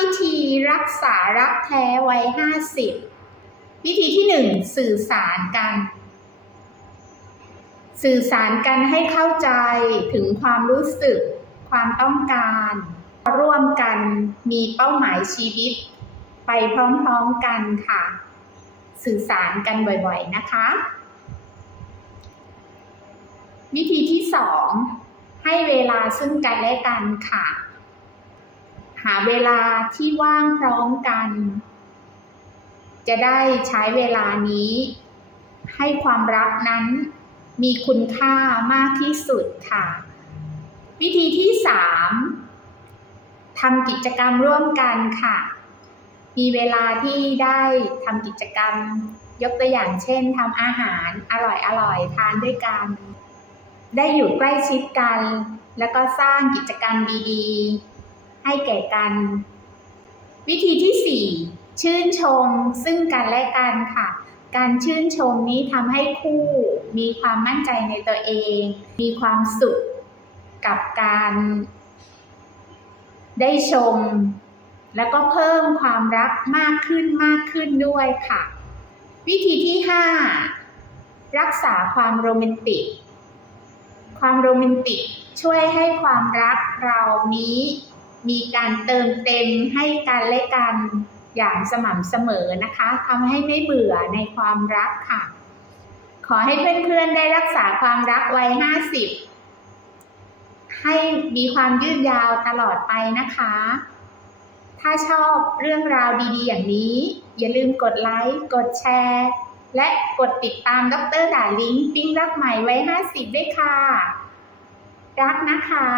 วิธีรักษารักแท้วัยห้าสิบวิธีที่หนึ่งสื่อสารกัน สื่อสารกันให้เข้าใจถึงความรู้สึก ความต้องการ ร่วมกันมีเป้าหมายชีวิต ไปพร้อมๆกันค่ะ สื่อสารกันบ่อยๆนะคะ วิธีที่สองให้เวลาซึ่งกันและกันค่ะาเวลาที่ว่างพร้อมกัน จะได้ใช้เวลานี้ ให้ความรักนั้นมีคุณค่ามากที่สุดค่ะ วิธีที่สามทำกิจกรรมร่วมกันค่ะ มีเวลาที่ได้ทำกิจกรรม ยกตัวอย่างเช่นทำอาหารอร่อยๆทานด้วยกัน ได้อยู่ใกล้ชิดกัน แล้วก็สร้างกิจกรรมดีๆ ให้แก่กัน วิธีที่ 4 ชื่นชมซึ่งกันและกันค่ะ การชื่นชมนี้ทำให้คู่มีความมั่นใจในตัวเอง มีความสุขกับการได้ชม แล้วก็เพิ่มความรักมากขึ้นมากขึ้นด้วยค่ะ วิธีที่ 5 รักษาความโรแมนติก ความโรแมนติกช่วยให้ความรักเรานี้ มีการเติมเต็มให้กันและกันอย่างสม่ำเสมอนะคะทำให้ไม่เบื่อในความรักค่ะ ขอให้เพื่อนๆได้รักษาความรักไวัย50 ให้มีความยืดยาวตลอดไปนะคะ ถ้าชอบเรื่องราวดีๆ อย่างนี้ อย่าลืมกดไลค์ กดแชร์ และกดติดตามดรดาลิงปิ้งรักใหม่ไว้ 50 ด้วยค่ะ รักนะคะ